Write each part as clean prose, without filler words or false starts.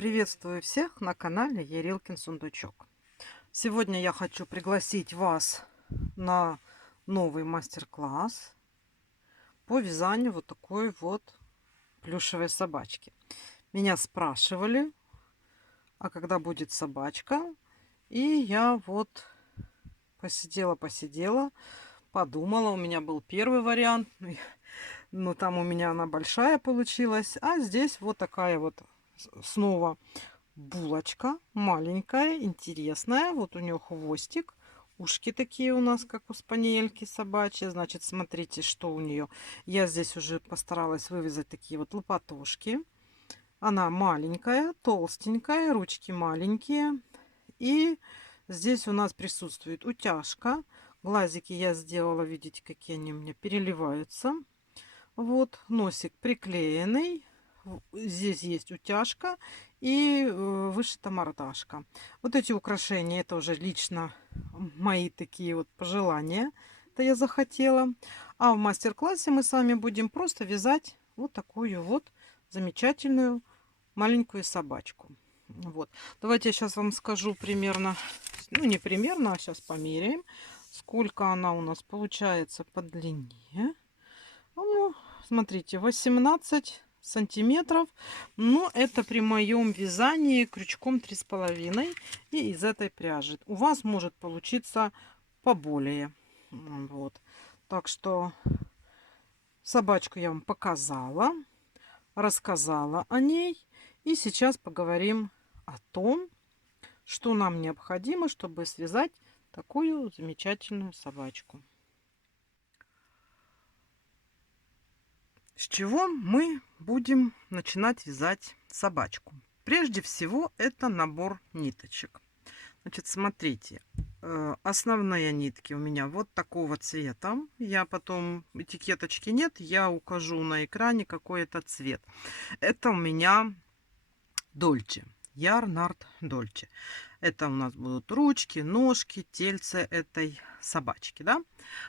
Приветствую всех на канале Ярилкин Сундучок. Сегодня я хочу пригласить вас на новый мастер-класс по вязанию вот такой вот плюшевой собачки. Меня спрашивали, а когда будет собачка? И я вот посидела, подумала. У меня был первый вариант, но там у меня она большая получилась. А здесь вот такая вот снова булочка маленькая, интересная. Вот у нее хвостик, ушки такие у нас, как у спаниельки собачьи. Значит, смотрите, что у нее. Я здесь уже постаралась вывязать такие вот лопатушки. Она маленькая, толстенькая, ручки маленькие. И здесь у нас присутствует утяжка. Глазики я сделала, видите, какие они у меня переливаются. Вот носик приклеенный. Здесь есть утяжка и вышита мордашка. Вот эти украшения, это уже лично мои такие вот пожелания. Это я захотела. А в мастер-классе мы с вами будем просто вязать вот такую вот замечательную маленькую собачку. Вот. Давайте я сейчас вам скажу примерно, ну не примерно, а сейчас померяем, сколько она у нас получается по длине. Ну, смотрите, 18 сантиметров. Но это при моем вязании крючком 3,5 и из этой пряжи. У вас может получиться поболее. Вот. Так что собачку я вам показала, рассказала о ней. И сейчас поговорим о том, что нам необходимо, чтобы связать такую замечательную собачку. С чего мы будем начинать вязать собачку? Прежде всего, это набор ниточек. Значит, смотрите, основные нитки у меня вот такого цвета. Я потом, этикеточки нет, я укажу на экране, какой это цвет. Это у меня Дольче, Ярнард Дольче. Это у нас будут ручки, ножки, тельце этой собачки, да?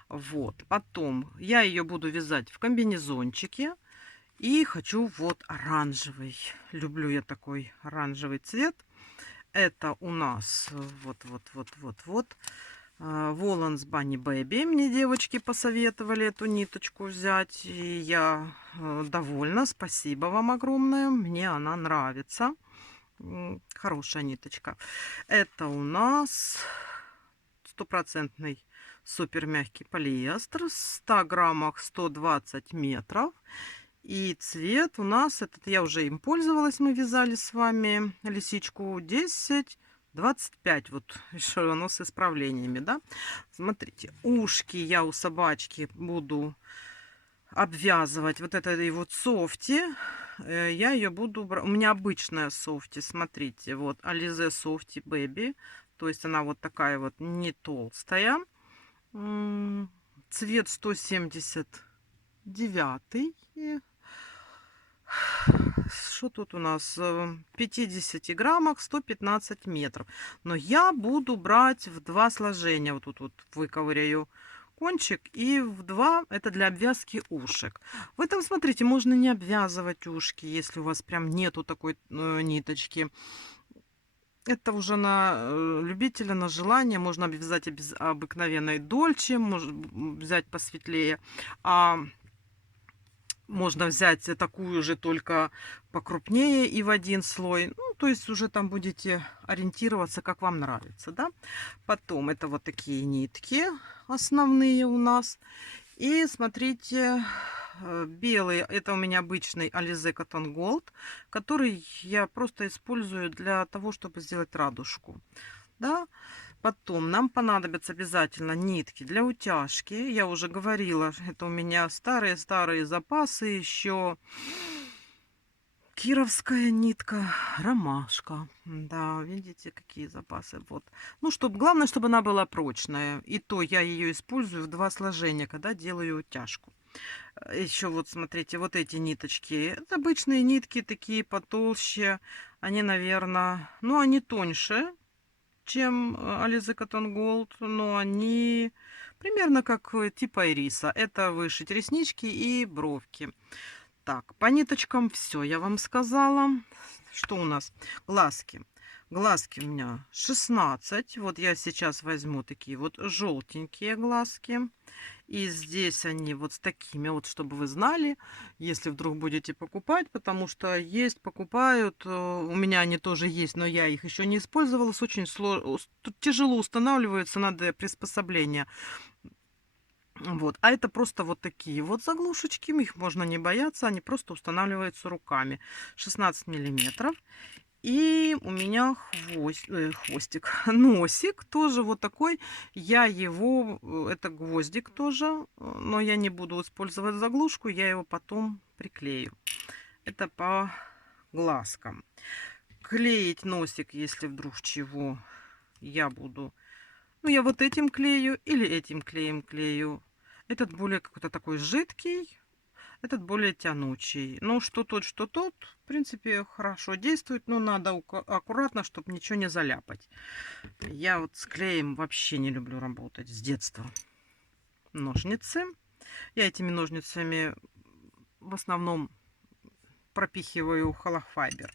Вот. Потом я ее буду вязать в комбинезончике. И хочу вот оранжевый. Люблю я такой оранжевый цвет. Это у нас вот. Воланс Bunny Baby. Мне девочки посоветовали эту ниточку взять. И я довольна. Спасибо вам огромное. Мне она нравится. Хорошая ниточка. Это у нас стопроцентный супер мягкий полиэстер. 100 граммах 120 метров. И цвет у нас, этот я уже им пользовалась, мы вязали с вами лисичку 10-25, вот еще оно с исправлениями, да. Смотрите, ушки я у собачки буду обвязывать вот этой вот софти. Я ее буду брать, у меня обычная софти, смотрите, вот Alize Softy Baby, то есть она вот такая вот не толстая. Цвет 179. Что тут у нас? В 50 граммах 115 метров. Но я буду брать в 2 сложения. Вот тут вот выковыряю кончик. И в 2 это для обвязки ушек. В этом, смотрите, можно не обвязывать ушки, если у вас прям нету такой ниточки. Это уже на любителя, на желание. Можно обвязать обыкновенной дольче, можно взять посветлее. А можно взять такую же, только покрупнее и в один слой. Ну, то есть уже там будете ориентироваться, как вам нравится, да. Потом это вот такие нитки основные у нас. И смотрите, белый, это у меня обычный Alize Cotton Gold, который я просто использую для того, чтобы сделать радужку, да. Потом нам понадобятся обязательно нитки для утяжки. Я уже говорила, это у меня старые-старые запасы. Еще кировская нитка, ромашка. Да, видите, какие запасы. Вот. Ну, главное, чтобы она была прочная. И то я ее использую в 2 сложения, когда делаю утяжку. Еще вот, смотрите, вот эти ниточки. Это обычные нитки, такие потолще. Они, наверное, ну, они тоньше, чем Alize Cotton Gold, но они примерно как типа ириса. Это вышить реснички и бровки. Так, по ниточкам все я вам сказала. что у нас? Глазки. Глазки у меня 16. Вот я сейчас возьму такие вот желтенькие глазки. И здесь они вот с такими, вот чтобы вы знали, если вдруг будете покупать, потому что есть, покупают, у меня они тоже есть, но я их еще не использовала, очень сложно, тяжело устанавливаются, надо приспособление. Вот. А это просто вот такие вот заглушечки, их можно не бояться, они просто устанавливаются руками. 16 миллиметров. И у меня хвостик, носик тоже вот такой. Я его, это гвоздик тоже, но я не буду использовать заглушку, я его потом приклею. Это по глазкам. Клеить носик, если вдруг чего, я буду. Ну, я вот этим клею или этим клеем клею. Этот более какой-то такой жидкий. Этот более тянучий. Ну, что тот, в принципе, хорошо действует, но надо аккуратно, чтобы ничего не заляпать. Я вот с клеем вообще не люблю работать с детства. Ножницы. Я этими ножницами в основном пропихиваю холофайбер.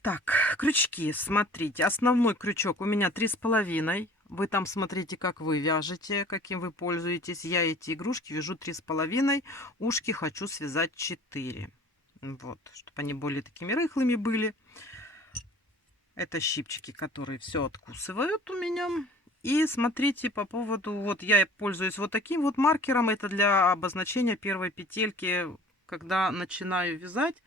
Так, крючки, смотрите. Основной крючок у меня 3,5. Вы там смотрите, как вы вяжете, каким вы пользуетесь. Я эти игрушки вяжу 3,5. Ушки хочу связать 4. Вот, чтобы они более такими рыхлыми были. Это щипчики, которые все откусывают у меня. И смотрите по поводу, вот я пользуюсь вот таким вот маркером. Это для обозначения первой петельки, когда начинаю вязать.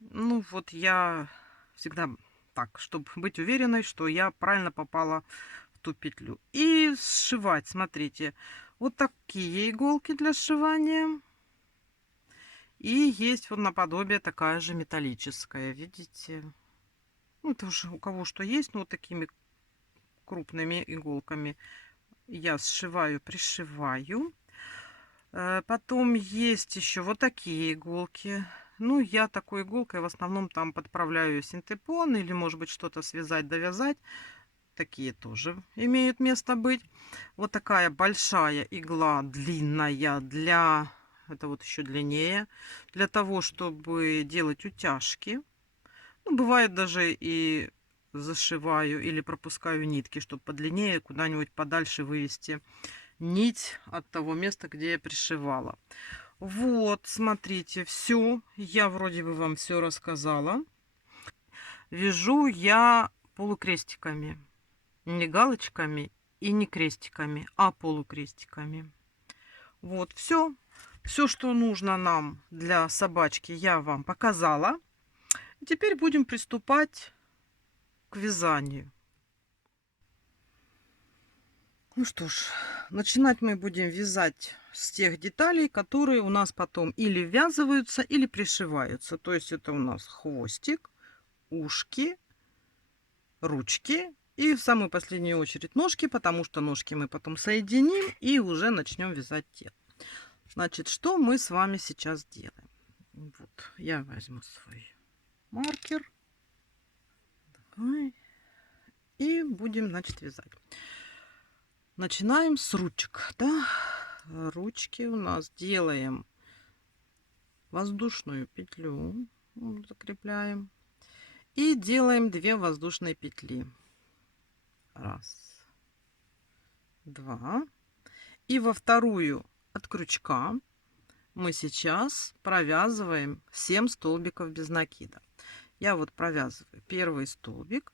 Ну вот я всегда так, чтобы быть уверенной, что я правильно попала в ту петлю. И сшивать, смотрите, вот такие иголки для сшивания. И есть вот наподобие такая же металлическая, видите? Ну, это уже у кого что есть, но вот такими крупными иголками я сшиваю, пришиваю. Потом есть еще вот такие иголки. Ну, я такой иголкой в основном там подправляю синтепон или, может быть, что-то связать, довязать. Такие тоже имеют место быть. Вот такая большая игла, длинная, для... Это вот еще длиннее. Для того, чтобы делать утяжки. Ну, бывает даже и зашиваю или пропускаю нитки, чтобы подлиннее куда-нибудь подальше вывести нить от того места, где я пришивала. Вот, смотрите, все. Я вроде бы вам все рассказала. Вяжу я полукрестиками. Не галочками и не крестиками, а полукрестиками. Вот, все. Все, что нужно нам для собачки, я вам показала. Теперь будем приступать к вязанию. Ну что ж, начинать мы будем вязать с тех деталей, которые у нас потом или ввязываются, или пришиваются. То есть это у нас хвостик, ушки, ручки и в самую последнюю очередь ножки, потому что ножки мы потом соединим и уже начнем вязать тело. Значит, что мы с вами сейчас делаем? Вот, я возьму свой маркер. Давай. И будем, значит, вязать. Начинаем с ручек, да? Ручки у нас делаем воздушную петлю, закрепляем и делаем 2 воздушные петли. Раз, два. И во вторую от крючка мы сейчас провязываем 7 столбиков без накида. Я вот провязываю первый столбик.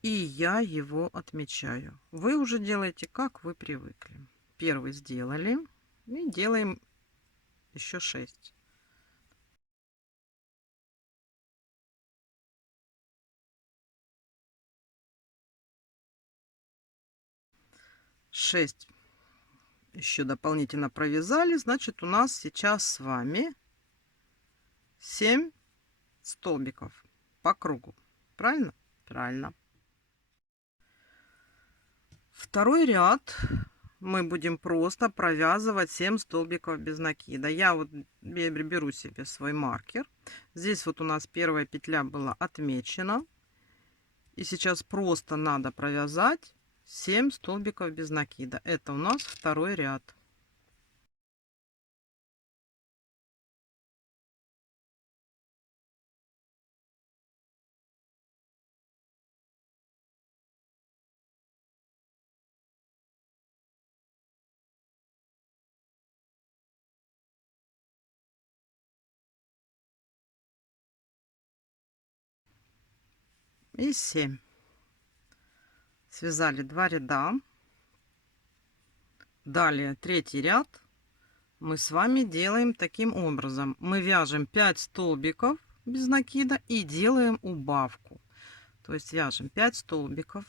И я его отмечаю. Вы уже делаете, как вы привыкли. Первый сделали. И делаем еще 6. Шесть еще дополнительно провязали. Значит, у нас сейчас с вами 7 столбиков по кругу. Правильно? Правильно. Второй ряд мы будем просто провязывать 7 столбиков без накида. Я вот беру себе свой маркер. Здесь вот у нас первая петля была отмечена. И сейчас просто надо провязать 7 столбиков без накида. Это у нас второй ряд. и 7. Связали 2 ряда. Далее третий ряд мы с вами делаем таким образом. Мы вяжем 5 столбиков без накида и делаем убавку. То есть вяжем 5 столбиков.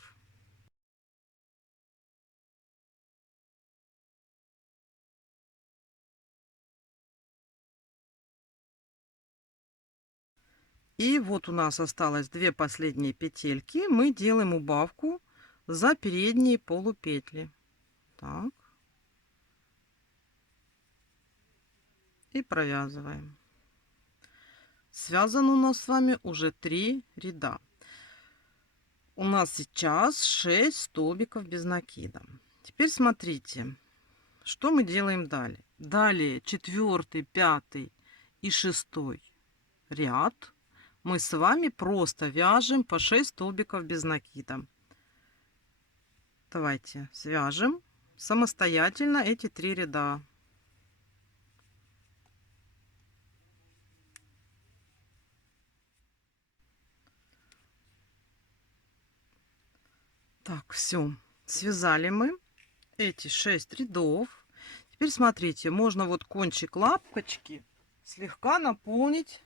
И вот у нас осталось 2 последние петельки. Мы делаем убавку за передние полупетли. Так. И провязываем. Связано у нас с вами уже 3 ряда. У нас сейчас 6 столбиков без накида. Теперь смотрите, что мы делаем далее. Далее 4, 5 и 6 ряд мы с вами просто вяжем по 6 столбиков без накида. Давайте свяжем самостоятельно эти 3 ряда. Так, все. Связали мы эти 6 рядов. Теперь смотрите, можно вот кончик лапочки слегка наполнить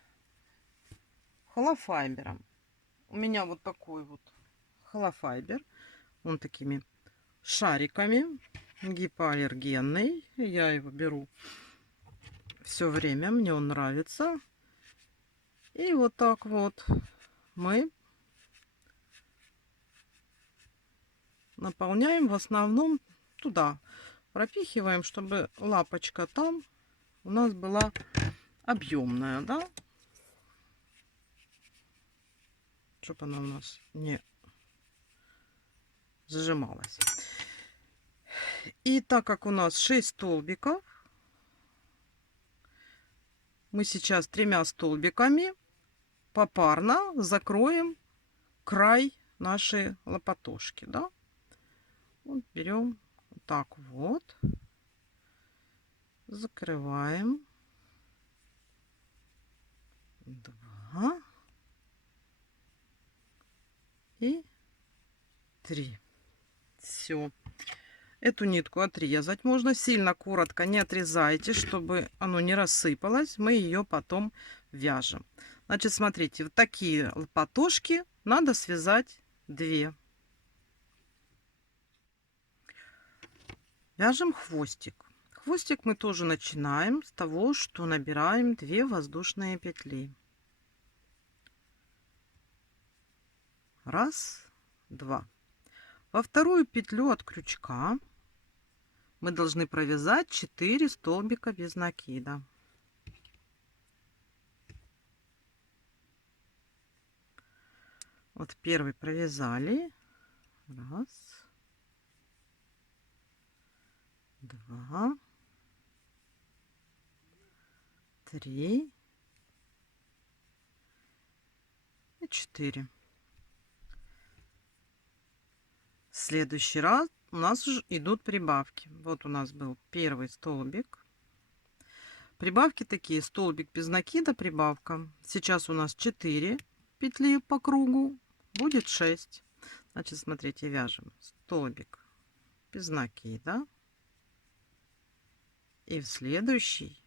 холофайбером. У меня вот такой вот холофайбер. Он такими шариками, гипоаллергенный. Я его беру все время, мне он нравится. И вот так вот мы наполняем в основном туда. Пропихиваем, чтобы лапочка там у нас была объемная, да? Чтобы она у нас не сжималась. И так как у нас 6 столбиков, мы сейчас 3 столбиками попарно закроем край нашей лопатошки, да? Вот берем вот так вот, закрываем. 2 и 3. Все. Эту нитку отрезать можно. Сильно коротко не отрезайте, чтобы оно не рассыпалось. Мы ее потом вяжем. Значит, смотрите, вот такие лопатошки надо связать 2. Вяжем хвостик. Хвостик мы тоже начинаем с того, что набираем 2 воздушные петли. 1, 2. Во вторую петлю от крючка мы должны провязать 4 столбика без накида. Вот первый провязали. 1, 2, 3 и 4. В следующий раз у нас уже идут прибавки. Вот у нас был первый столбик. Прибавки такие: столбик без накида, прибавка. Сейчас у нас 4 петли по кругу, будет 6. Значит, смотрите, вяжем столбик без накида. И в следующий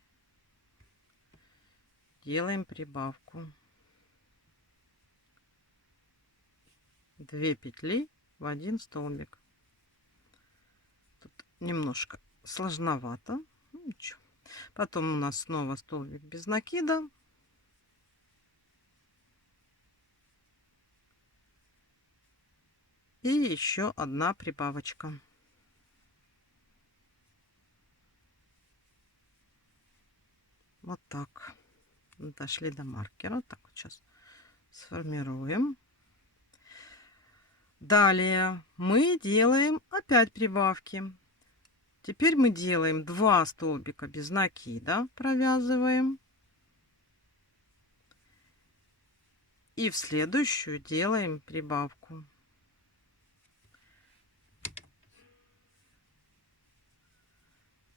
делаем прибавку. 2 петли в 1 столбик. Тут немножко сложновато. Ну, ничего. Потом у нас снова столбик без накида. И еще одна прибавочка. Вот так. Дошли до маркера. Так, вот сейчас сформируем. Далее мы делаем опять прибавки. Теперь мы делаем 2 столбика без накида, провязываем. И в следующую делаем прибавку.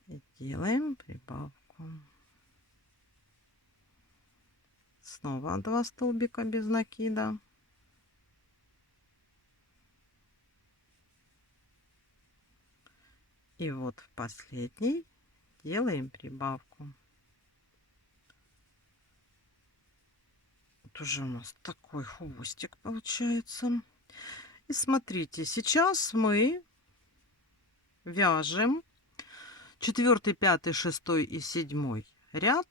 И делаем прибавку. Снова 2 столбика без накида. И вот в последний делаем прибавку. Вот уже у нас такой хвостик получается. И смотрите, сейчас мы вяжем 4, 5, 6 и 7 ряд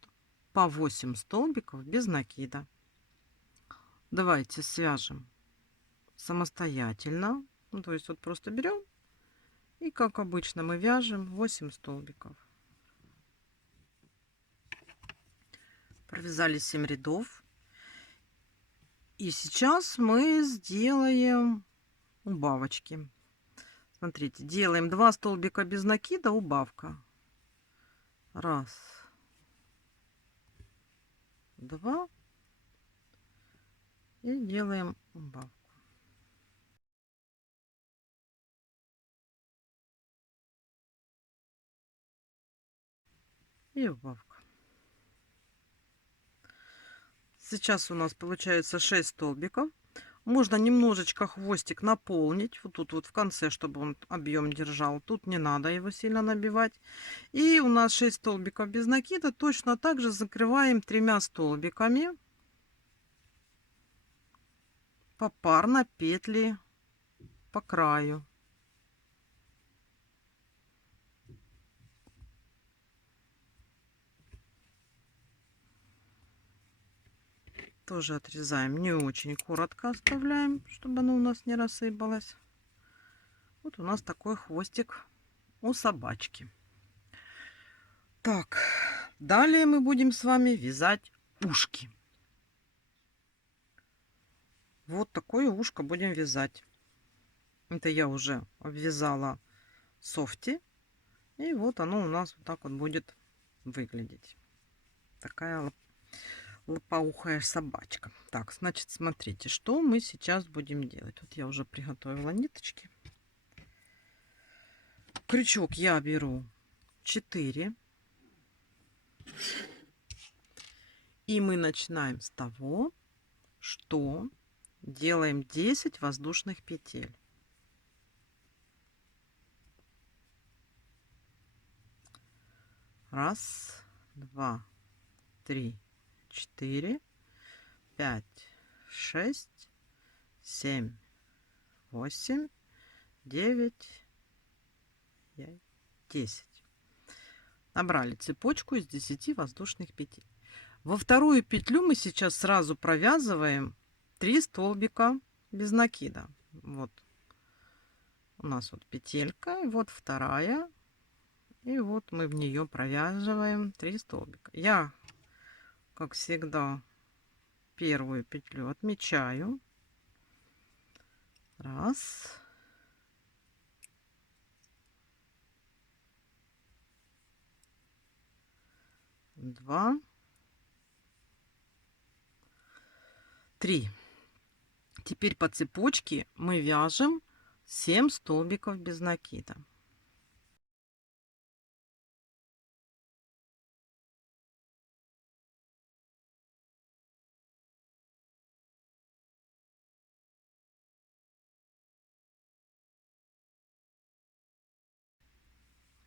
по 8 столбиков без накида. Давайте свяжем самостоятельно. Ну, то есть вот просто берем и, как обычно, мы вяжем 8 столбиков. Провязали 7 рядов. И сейчас мы сделаем убавочки. Смотрите, делаем 2 столбика без накида, убавка. 1, 2. И делаем убавку. И убавка. Сейчас у нас получается 6 столбиков. Можно немножечко хвостик наполнить. Вот тут вот в конце, чтобы он объем держал. Тут не надо его сильно набивать. И у нас 6 столбиков без накида. Точно так же закрываем 3 столбиками попарно петли по краю. Тоже отрезаем не очень коротко, оставляем, чтобы оно у нас не рассыпалось. Вот у нас такой хвостик у собачки. Так, далее мы будем с вами вязать ушки. Вот такое ушко будем вязать. Это я уже обвязала софти. И вот оно у нас вот так вот будет выглядеть. Такая лопоухая собачка. Так, значит, смотрите, что мы сейчас будем делать. Вот я уже приготовила ниточки. Крючок я беру 4. И мы начинаем с того, что делаем 10 воздушных петель. 1, 2, 3, 4, 5, 6, 7, 8, 9, 10. Набрали цепочку из 10 воздушных петель. Во вторую петлю мы сейчас сразу провязываем 3 столбика без накида. Вот у нас вот петелька, и вот вторая, и вот мы в нее провязываем 3 столбика. Я, как всегда, первую петлю отмечаю. 1, 2, 3. Теперь по цепочке мы вяжем 7 столбиков без накида.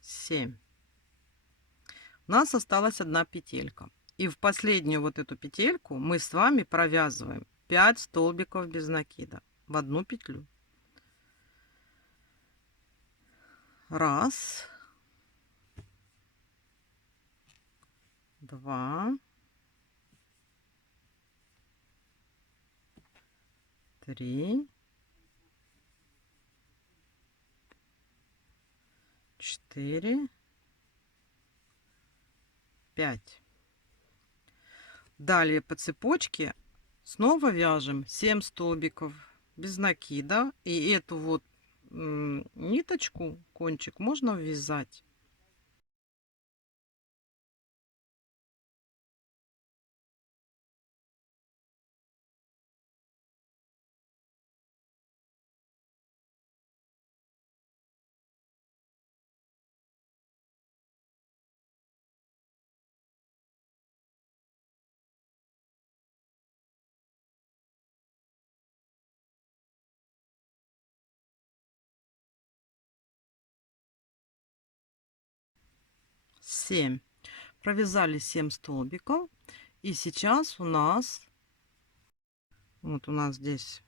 Семь. У нас осталась одна петелька. И в последнюю вот эту петельку мы с вами провязываем 5 столбиков без накида в одну петлю. 1, 2, 3, 4, 5. Далее по цепочке снова вяжем 7 столбиков без накида. И эту вот ниточку, кончик можно ввязать 7. Провязали 7 столбиков. И сейчас у нас, вот у нас здесь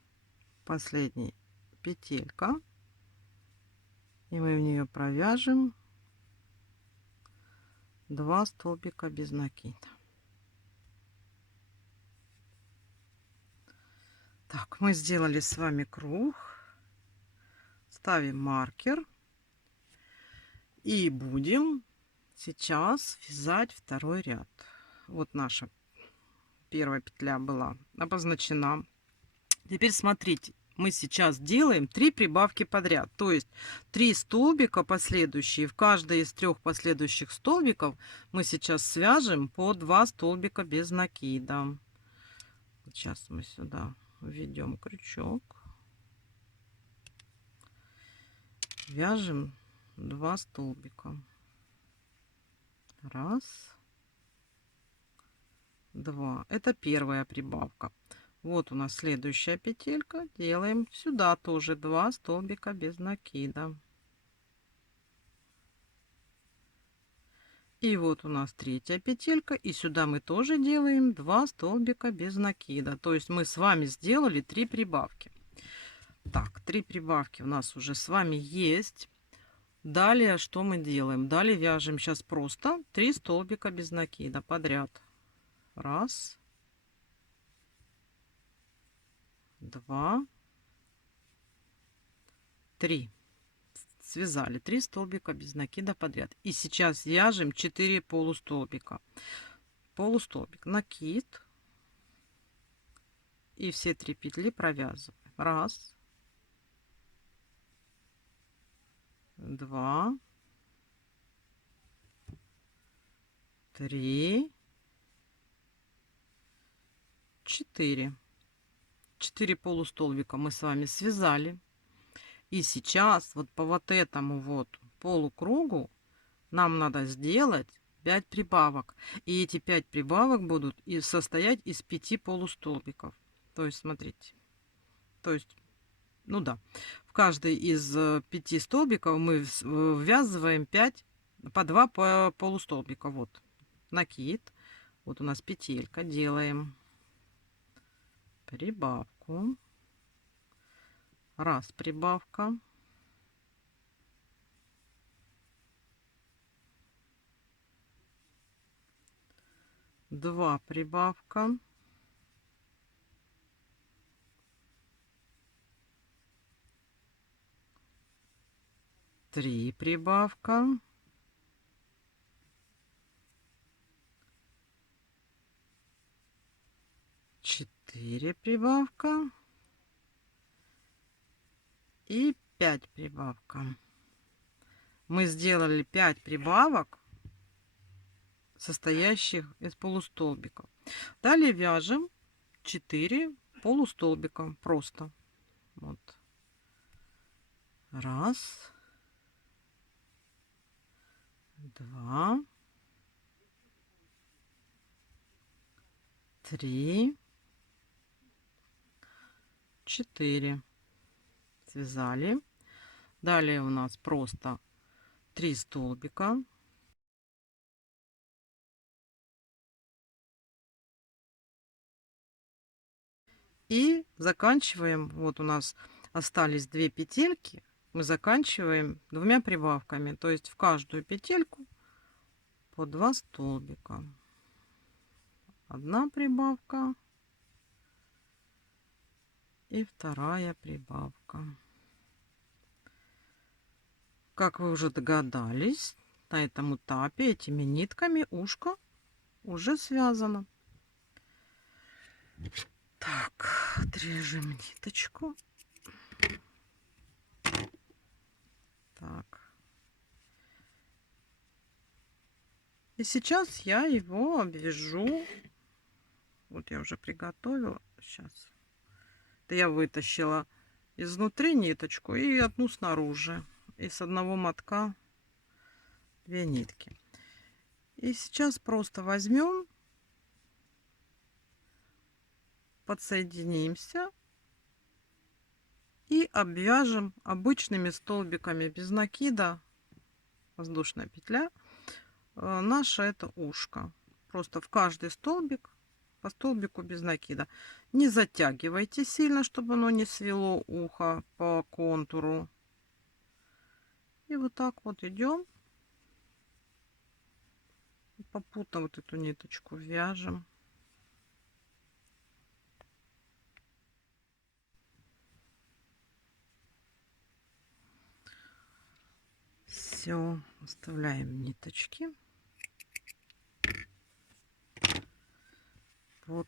последняя петелька. И мы в нее провяжем 2 столбика без накида. Так, мы сделали с вами круг. Ставим маркер. И будем сейчас вязать второй ряд. Вот наша первая петля была обозначена. Теперь смотрите, мы сейчас делаем 3 прибавки подряд. То есть 3 столбика последующие. В каждой из 3 последующих столбиков мы сейчас свяжем по 2 столбика без накида. Сейчас мы сюда введем крючок. Вяжем 2 столбика. Раз, два. Это первая прибавка. Вот у нас следующая петелька. Делаем сюда тоже 2 столбика без накида. И вот у нас третья петелька. И сюда мы тоже делаем 2 столбика без накида. То есть мы с вами сделали 3 прибавки. Так, 3 прибавки у нас уже с вами есть. Далее что мы делаем? Далее вяжем сейчас просто 3 столбика без накида подряд. Раз, два, три. Связали 3 столбика без накида подряд. И сейчас вяжем 4 полустолбика. Полустолбик, накид. И все 3 петли провязываем. Раз, два, три, 4. 4 полустолбика мы с вами связали. И сейчас вот по вот этому вот полукругу нам надо сделать 5 прибавок. И эти 5 прибавок будут состоять из 5 полустолбиков. То есть, смотрите. То есть, ну да. В каждый из 5 столбиков мы ввязываем 5 по 2 полустолбика. Вот. Накид. Вот у нас петелька. Делаем прибавку. Раз прибавка. Два прибавка. Три прибавка. Четыре прибавка. И 5 прибавка. Мы сделали 5 прибавок, состоящих из полустолбиков. Далее вяжем 4 полустолбика просто. Вот. Раз, два, три, 4. Связали. Далее у нас просто 3 столбика. И заканчиваем. Вот у нас остались 2 петельки. Мы заканчиваем 2 прибавками. То есть в каждую петельку по 2 столбика. Одна прибавка. И вторая прибавка. Как вы уже догадались, на этом этапе этими нитками ушко уже связано. Так, отрежем ниточку. Так. И сейчас я его обвяжу. Вот я уже приготовила. Сейчас. Это я вытащила изнутри ниточку и одну снаружи. И с одного мотка 2 нитки. И сейчас просто возьмем, подсоединимся и обвяжем обычными столбиками без накида, воздушная петля, наше это ушко. Просто в каждый столбик, по столбику без накида. Не затягивайте сильно, чтобы оно не свело ухо по контуру. И вот так вот идем. Попутно вот эту ниточку вяжем. Все, оставляем ниточки. Вот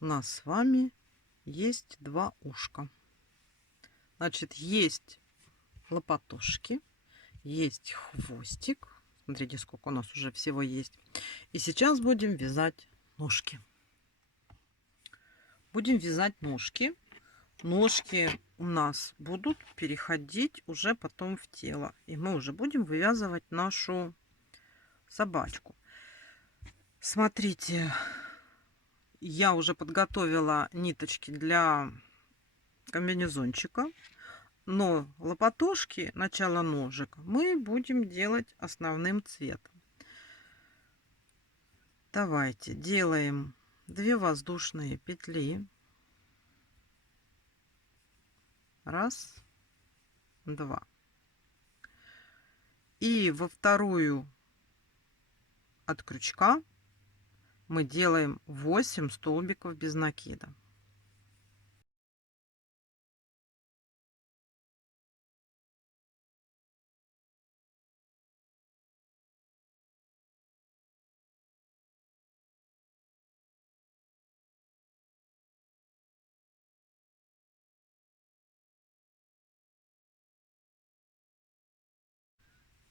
у нас с вами есть два ушка. Значит, есть лопатушки, есть хвостик. Смотрите, сколько у нас уже всего есть. И сейчас будем вязать ножки. Будем вязать ножки. Ножки у нас будут переходить уже потом в тело. И мы уже будем вывязывать нашу собачку. Смотрите, я уже подготовила ниточки для комбинезончика. Но лопатушки, начало ножек, мы будем делать основным цветом. Давайте делаем 2 воздушные петли. Раз, два. И во вторую от крючка мы делаем 8 столбиков без накида.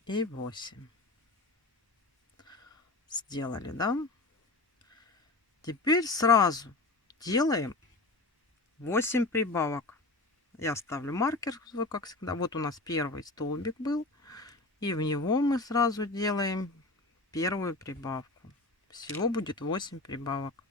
И 8. Сделали, да? Теперь сразу делаем 8 прибавок. Я ставлю маркер свой, как всегда. Вот у нас первый столбик был. И в него мы сразу делаем первую прибавку. Всего будет 8 прибавок.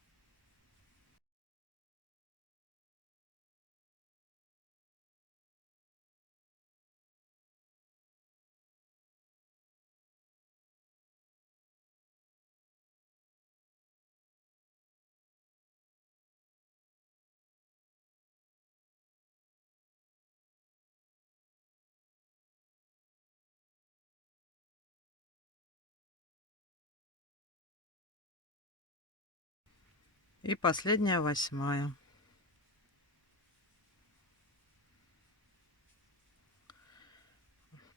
И последняя 8.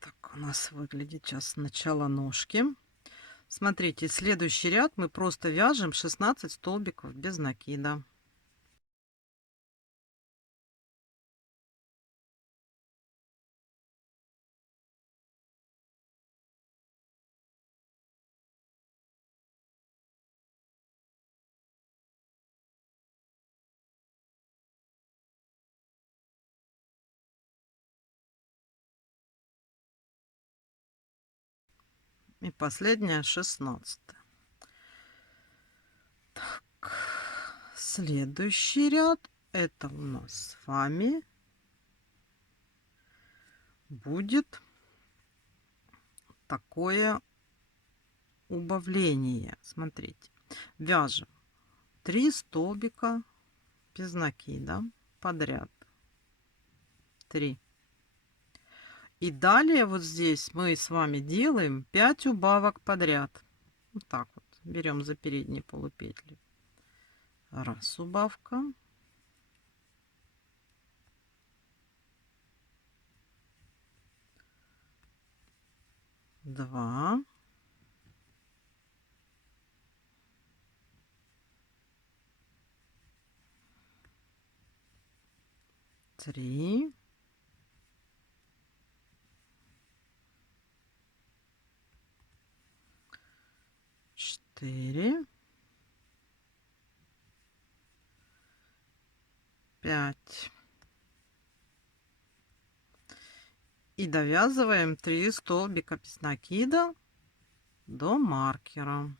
Так у нас выглядит сейчас начало ножки. Смотрите, следующий ряд мы просто вяжем 16 столбиков без накида. И последняя 16. Так, следующий ряд это у нас с вами будет такое убавление. Смотрите, вяжем 3 столбика без накида подряд. 3. И далее вот здесь мы с вами делаем 5 убавок подряд. Вот так вот. Берем за передние полупетли. Раз убавка. Два. Три. 4, 5. И довязываем 3 столбика без накида до маркера.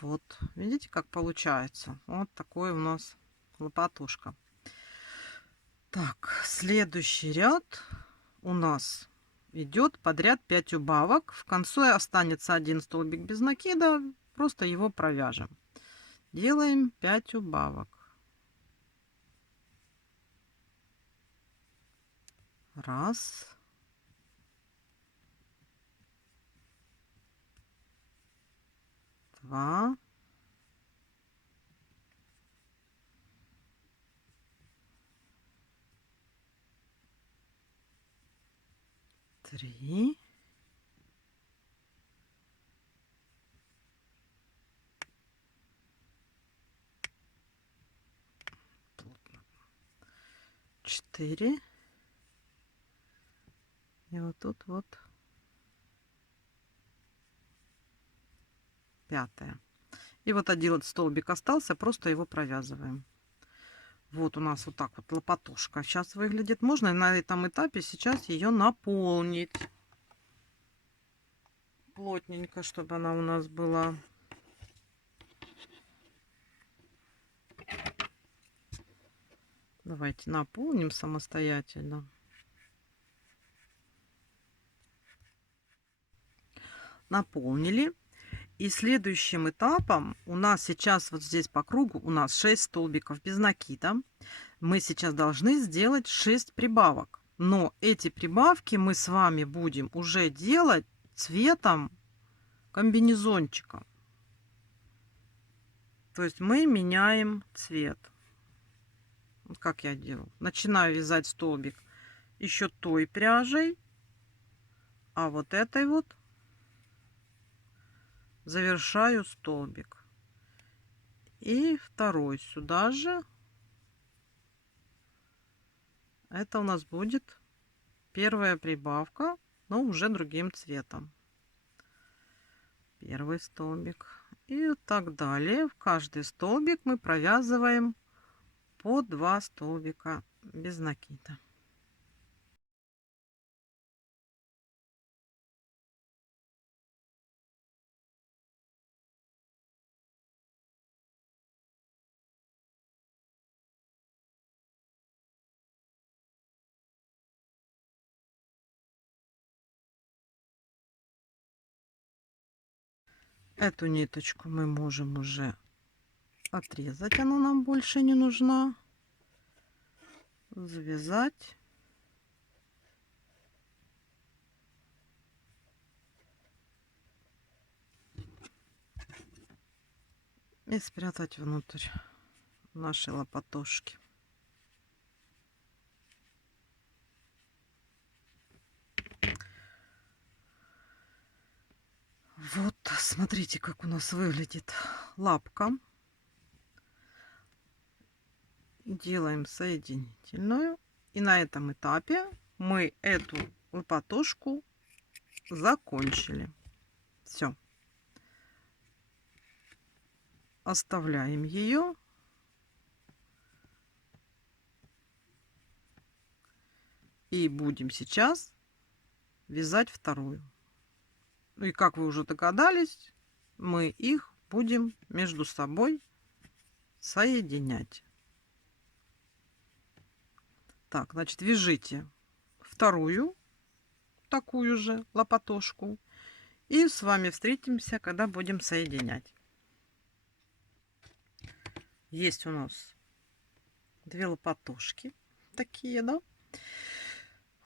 Вот, видите, как получается? Вот такой у нас лопатушка. Так, следующий ряд у нас идет подряд 5 убавок. В конце останется один столбик без накида, просто его провяжем. Делаем 5 убавок. Раз. Два. Три. Четыре. И вот тут вот пятое. И вот один столбик остался, просто его провязываем. Вот у нас вот так вот лопатушка сейчас выглядит. Можно на этом этапе сейчас ее наполнить плотненько, чтобы она у нас была. Давайте наполним самостоятельно. Наполнили. И следующим этапом у нас сейчас вот здесь по кругу у нас 6 столбиков без накида. Мы сейчас должны сделать 6 прибавок. Но эти прибавки мы с вами будем уже делать цветом комбинезончика. То есть мы меняем цвет. Вот как я делаю. Начинаю вязать столбик еще той пряжей, а вот этой вот завершаю столбик. И второй сюда же. Это у нас будет первая прибавка, но уже другим цветом. Первый столбик. И так далее. В каждый столбик мы провязываем по 2 столбика без накида. Эту ниточку мы можем уже отрезать, она нам больше не нужна. Завязать. И спрятать внутрь нашей лопатошки. Вот, смотрите, как у нас выглядит лапка. Делаем соединительную. И на этом этапе мы эту лопатошку закончили. Все. Оставляем ее. И будем сейчас вязать вторую. Ну и как вы уже догадались, мы их будем между собой соединять. Так, значит, вяжите вторую такую же лопатошку. И с вами встретимся, когда будем соединять. Есть у нас 2 лопатошки такие, да?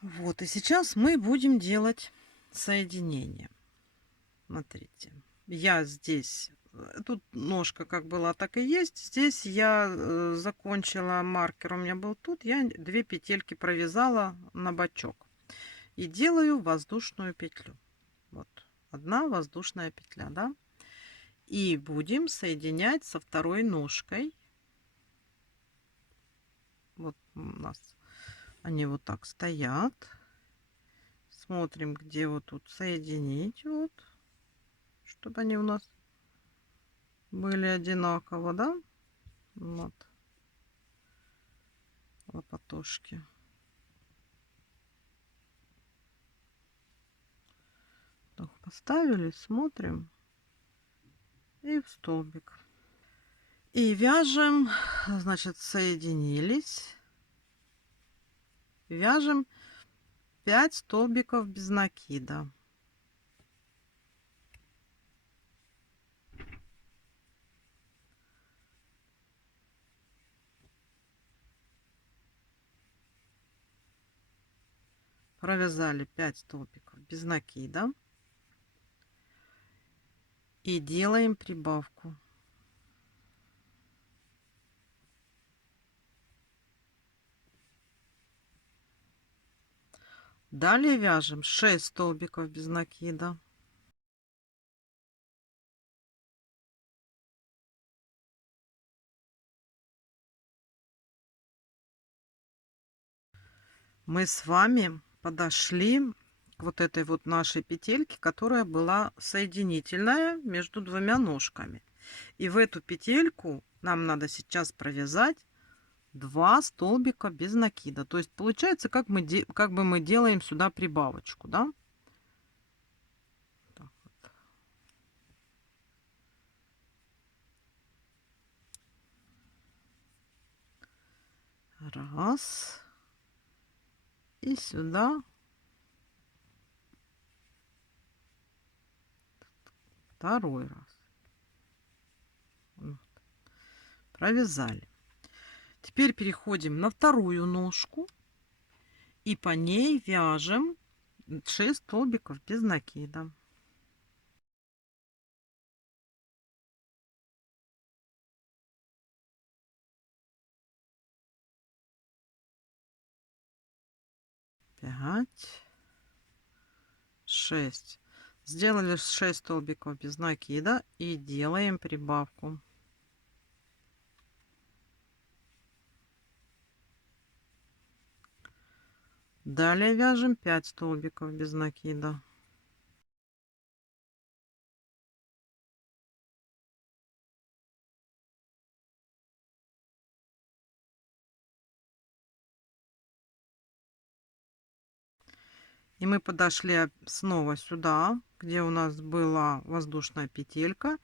Вот, и сейчас мы будем делать соединение. Смотрите, я здесь, тут ножка как была, так и есть. Здесь я закончила, маркер у меня был тут, я 2 петельки провязала на бочок. И делаю воздушную петлю. Вот, 1 воздушная петля, да? И будем соединять со второй ножкой. Вот у нас они вот так стоят. Смотрим, где вот тут соединить, вот, чтобы они у нас были одинаково, да? Вот. Лопатошки. Так, поставили, смотрим. И в столбик. И вяжем, значит, соединились. Вяжем 5 столбиков без накида. Провязали 5 столбиков без накида и делаем прибавку. Далее вяжем 6 столбиков без накида. Мы с вами подошли к вот этой вот нашей петельке, которая была соединительная между двумя ножками. И в эту петельку нам надо сейчас провязать 2 столбика без накида. То есть получается, как бы мы делаем сюда прибавочку, да? Так вот. Раз. И сюда второй раз. Вот. Провязали. Теперь переходим на вторую ножку и по ней вяжем 6 столбиков без накида. Пять, 6. Сделали 6 столбиков без накида и делаем прибавку. Далее вяжем 5 столбиков без накида. И мы подошли снова сюда, где у нас была воздушная петелька,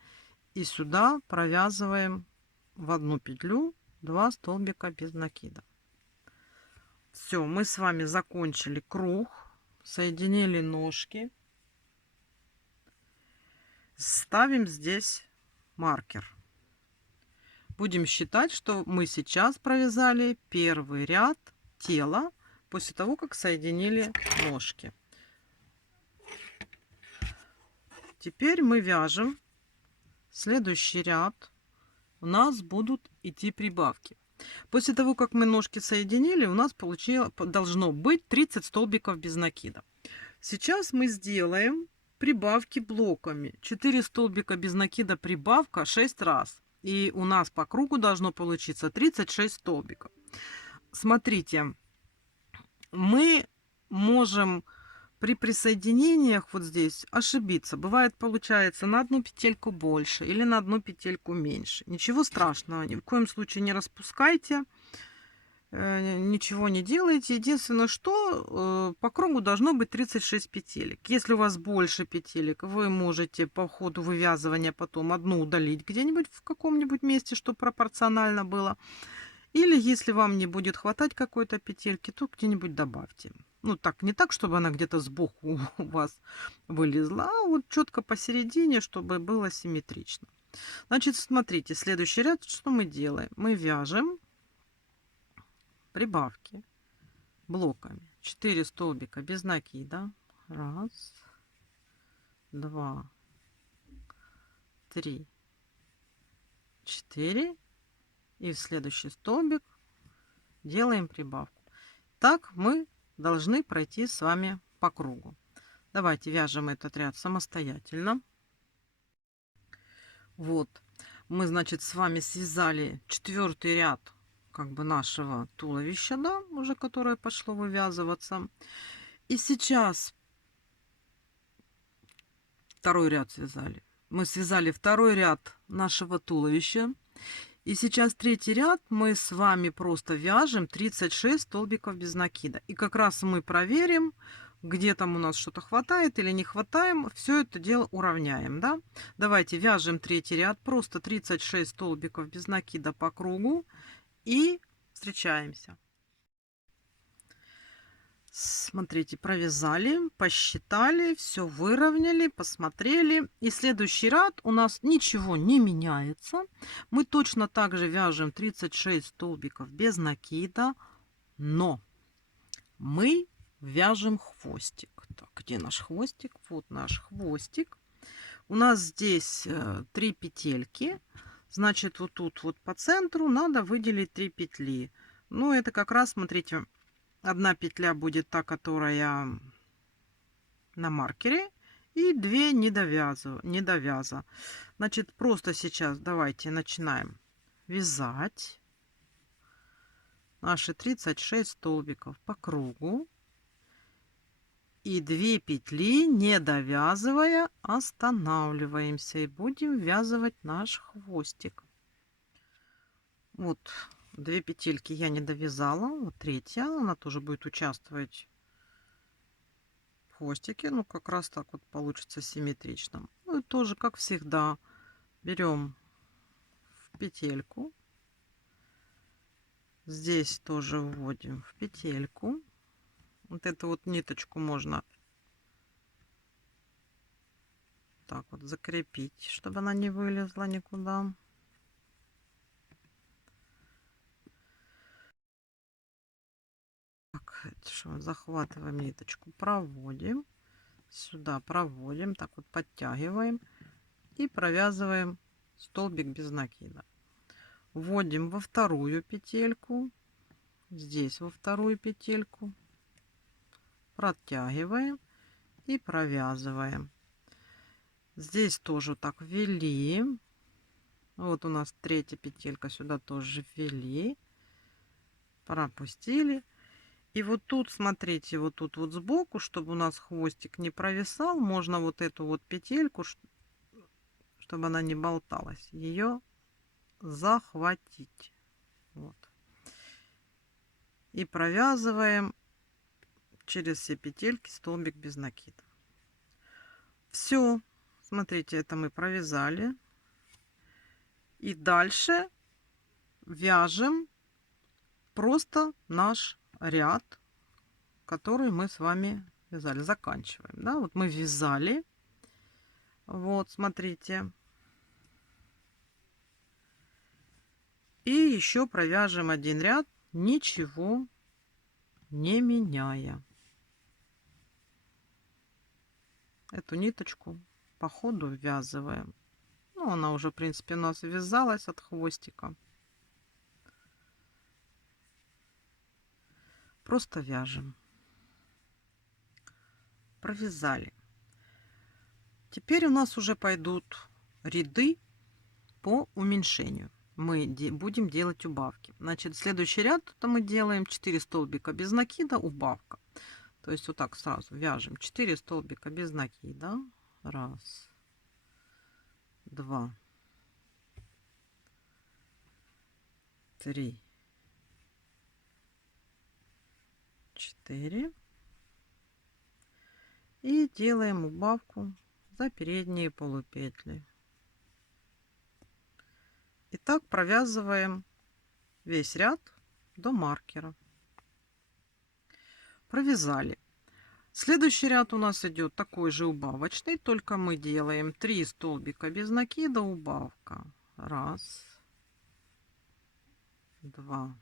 и сюда провязываем в одну петлю 2 столбика без накида. Все, мы с вами закончили круг, соединили ножки. Ставим здесь маркер. Будем считать, что мы сейчас провязали первый ряд тела после того, как соединили ножки. Теперь мы вяжем следующий ряд. У нас будут идти прибавки. После того, как мы ножки соединили, у нас должно быть 30 столбиков без накида. Сейчас мы сделаем прибавки блоками. 4 столбика без накида прибавка 6 раз. И у нас по кругу должно получиться 36 столбиков. Смотрите, мы можем при присоединениях вот здесь ошибиться. Бывает, получается на одну петельку больше или на одну петельку меньше. Ничего страшного, ни в коем случае не распускайте, ничего не делайте. Единственное, что по кругу должно быть 36 петелек. Если у вас больше петелек, вы можете по ходу вывязывания потом одну удалить где-нибудь в каком-нибудь месте, чтобы пропорционально было. Или если вам не будет хватать какой-то петельки, то где-нибудь добавьте. Ну так, не так, чтобы она где-то сбоку у вас вылезла, а вот четко посередине, чтобы было симметрично. Значит, смотрите, следующий ряд, что мы делаем? Мы вяжем прибавки блоками. 4 столбика без накида. Раз, два, три, 4. И в следующий столбик делаем прибавку. Так мы должны пройти с вами по кругу. Давайте вяжем этот ряд самостоятельно. Вот мы, значит, с вами связали 4-й ряд как бы нашего туловища, да, уже которое пошло вывязываться. И сейчас 2-й ряд связали. Мы связали 2-й ряд нашего туловища. И сейчас 3-й ряд мы с вами просто вяжем 36 столбиков без накида. И как раз мы проверим, где там у нас что-то хватает или не хватает. Все это дело уравняем, да? Давайте вяжем 3-й ряд, просто 36 столбиков без накида по кругу и встречаемся. Смотрите, провязали, посчитали, все выровняли, посмотрели. И следующий ряд у нас ничего не меняется. Мы точно так же вяжем 36 столбиков без накида, но мы вяжем хвостик. Так, где наш хвостик? Вот наш хвостик. У нас здесь 3 петельки. Значит, вот тут вот по центру надо выделить 3 петли. Ну, это как раз, смотрите, одна петля будет та, которая на маркере, и 2 недовяза. Значит, просто сейчас давайте начинаем вязать наши 36 столбиков по кругу. И 2 петли, не довязывая, останавливаемся и будем вязывать наш хвостик. Вот 2 петельки я не довязала, вот третья, она тоже будет участвовать в хвостике, ну как раз так вот получится симметрично. Ну и тоже, как всегда, берем в петельку, здесь тоже вводим в петельку. Вот эту вот ниточку можно так вот закрепить, чтобы она не вылезла никуда. Так, захватываем ниточку, проводим сюда, проводим, так вот подтягиваем и провязываем столбик без накида. Вводим во вторую петельку, здесь во вторую петельку, протягиваем и провязываем. Здесь тоже так ввели. Вот у нас третья петелька, сюда тоже ввели, пропустили. И вот тут, смотрите, вот тут вот сбоку, чтобы у нас хвостик не провисал, можно вот эту вот петельку, чтобы она не болталась, ее захватить. Вот. И провязываем через все петельки столбик без накида. Все, смотрите, это мы провязали. И дальше вяжем просто наш ряд, который мы с вами вязали. Заканчиваем. Да? Вот мы вязали. Вот, смотрите. И еще провяжем один ряд, ничего не меняя. Эту ниточку по ходу ввязываем. Ну, она уже, в принципе, у нас вязалась от хвостика. Просто вяжем. Провязали. Теперь у нас уже пойдут ряды по уменьшению. Мы будем делать убавки. Значит, следующий ряд это мы делаем 4 столбика без накида, убавка. То есть вот так сразу вяжем 4 столбика без накида. Раз, два, три, 4. И делаем убавку за передние полупетли. И так провязываем весь ряд до маркера. Провязали. Следующий ряд у нас идет такой же убавочный, только мы делаем 3 столбика без накида, убавка. Раз, два,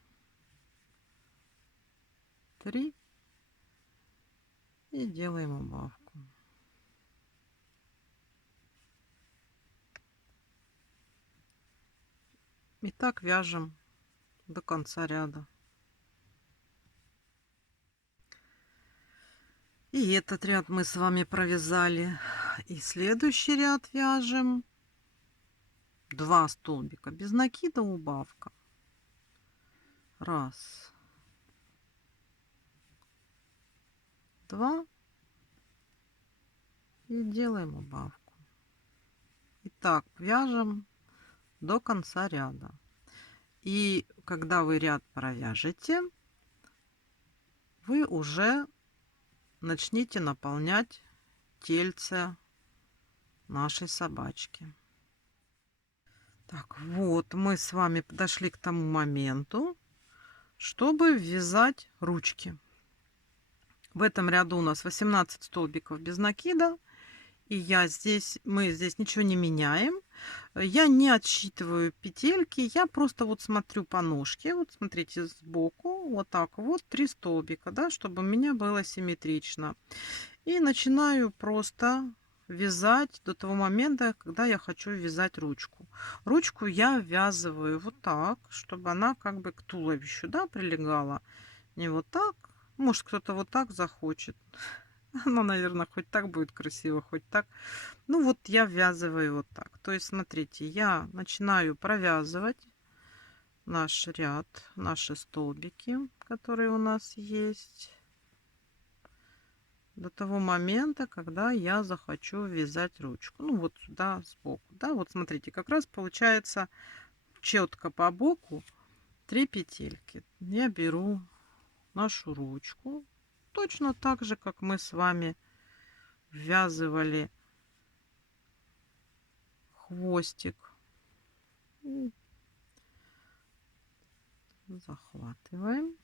три. И делаем убавку. И так вяжем до конца ряда. И этот ряд мы с вами провязали. И следующий ряд вяжем 2 столбика без накида, убавка. Раз, два. И делаем убавку. И так вяжем до конца ряда. И когда вы ряд провяжете, вы уже начните наполнять тельце нашей собачки. Так, вот мы с вами подошли к тому моменту, чтобы ввязать ручки. В этом ряду у нас 18 столбиков без накида. И мы здесь ничего не меняем. Я не отсчитываю петельки, я просто вот смотрю по ножке. Вот смотрите сбоку, вот так вот 3 столбика, да, чтобы у меня было симметрично. И начинаю просто вязать до того момента, когда я хочу вязать ручку. Ручку я ввязываю вот так, чтобы она как бы к туловищу, да, прилегала. Не вот так. Может, кто-то вот так захочет. Ну, наверное, хоть так будет красиво, хоть так. Ну, вот я ввязываю вот так. То есть, смотрите, я начинаю провязывать наш ряд, наши столбики, которые у нас есть, до того момента, когда я захочу вязать ручку. Ну, вот сюда сбоку. Да, вот смотрите, как раз получается четко по боку 3 петельки. Я беру нашу ручку. Точно так же, как мы с вами ввязывали хвостик. И захватываем.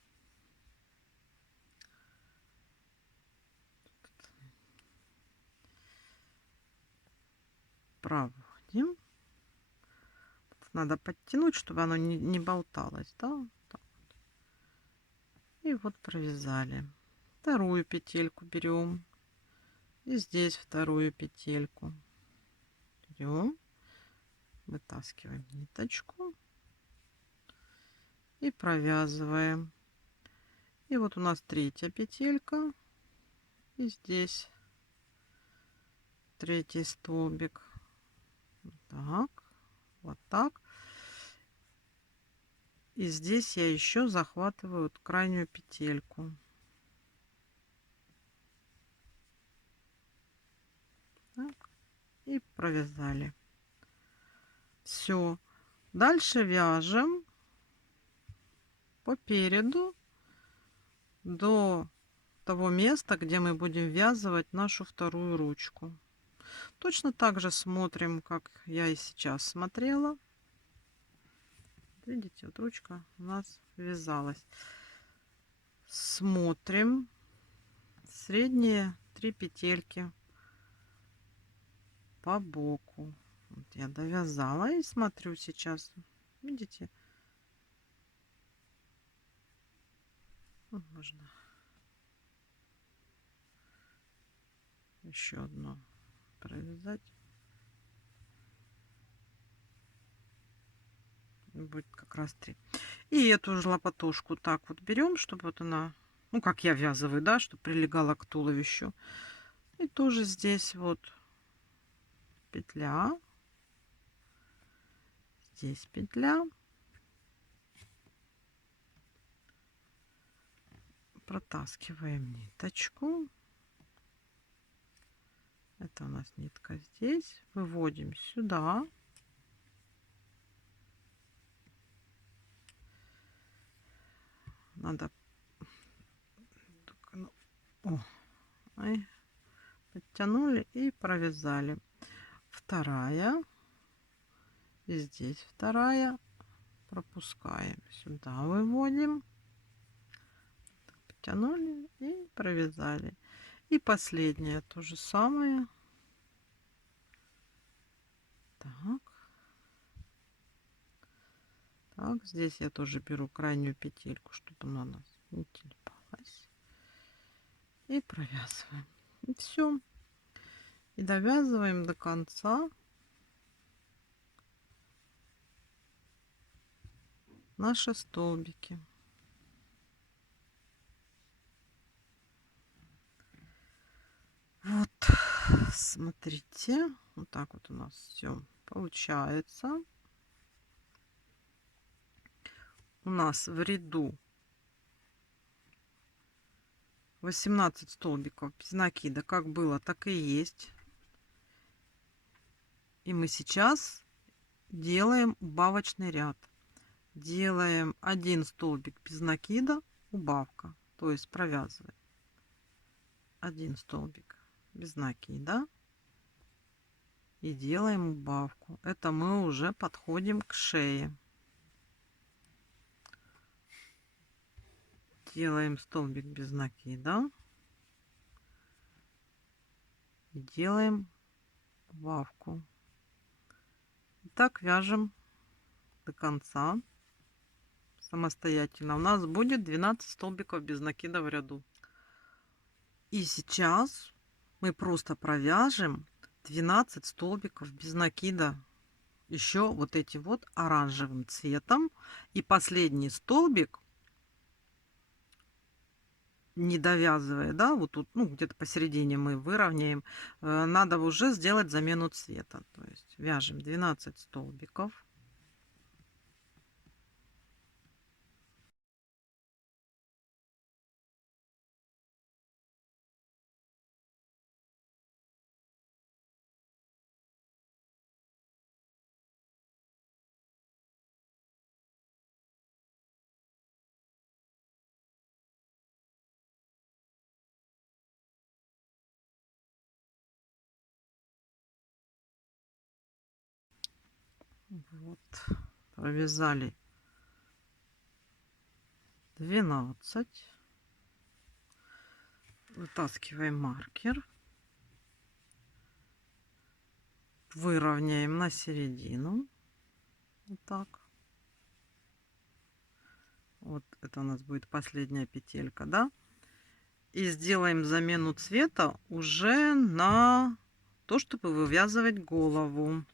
Проводим. Надо подтянуть, чтобы оно не болталось. Да? Так вот. И вот провязали. Вторую петельку берем. И здесь вторую петельку. Берем. Вытаскиваем ниточку. И провязываем. И вот у нас третья петелька. И здесь третий столбик. Так. Вот так. И здесь я еще захватываю вот крайнюю петельку. Так. И провязали. Все. Дальше вяжем по переду до того места, где мы будем ввязывать нашу вторую ручку. Точно так же смотрим, как я и сейчас смотрела. Видите, вот ручка у нас вязалась. Смотрим средние 3 петельки по боку. Вот я довязала и смотрю сейчас. Видите? Вот можно еще одно провязать. Будет как раз 3. И эту же лопатушку так вот берем, чтобы вот она, ну как я вязываю, да, чтобы прилегала к туловищу. И тоже здесь вот петля, здесь петля, протаскиваем ниточку. Это у нас нитка здесь, выводим сюда. Надо подтянули и провязали. Вторая, и здесь вторая, пропускаем сюда, выводим, подтянули и провязали. И последняя то же самое. Так, здесь я тоже беру крайнюю петельку, чтобы она у нас не телепалась. И провязываем. И все. И довязываем до конца наши столбики. Вот, смотрите, вот так вот у нас все получается. У нас в ряду 18 столбиков без накида, как было, так и есть. И мы сейчас делаем убавочный ряд. Делаем 1 столбик без накида, убавка, то есть провязываем 1 столбик без накида и делаем убавку. Это мы уже подходим к шее. Делаем столбик без накида, и делаем убавку. И так вяжем до конца самостоятельно. У нас будет 12 столбиков без накида в ряду. И сейчас мы просто провяжем 12 столбиков без накида еще вот эти вот оранжевым цветом. И последний столбик, не довязывая, да, вот тут, ну, где-то посередине мы выровняем, надо уже сделать замену цвета. То есть вяжем 12 столбиков. Вот, провязали 12. Вытаскиваем маркер. Выровняем на середину. Вот так. Вот это у нас будет последняя петелька, да? И сделаем замену цвета уже на то, чтобы вывязывать голову.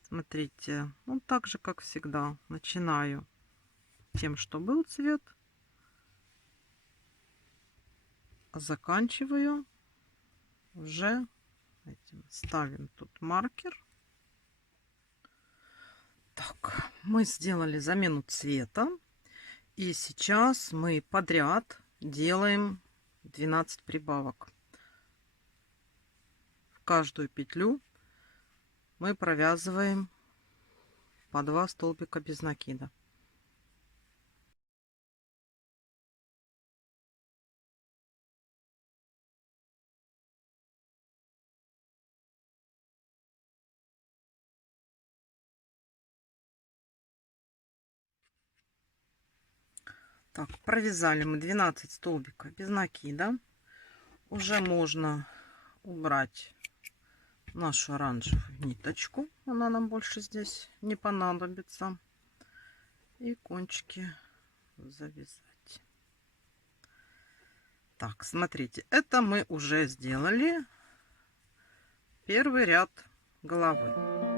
Смотрите, ну так же, как всегда. Начинаю тем, что был цвет. А заканчиваю уже этим. Ставим тут маркер. Так, мы сделали замену цвета. И сейчас мы подряд делаем 12 прибавок. В каждую петлю мы провязываем по 2 столбика без накида. Так, провязали мы 12 столбиков без накида. Уже можно убрать нашу оранжевую ниточку. Она нам больше здесь не понадобится. И кончики завязать. Так, смотрите, это мы уже сделали первый ряд головы.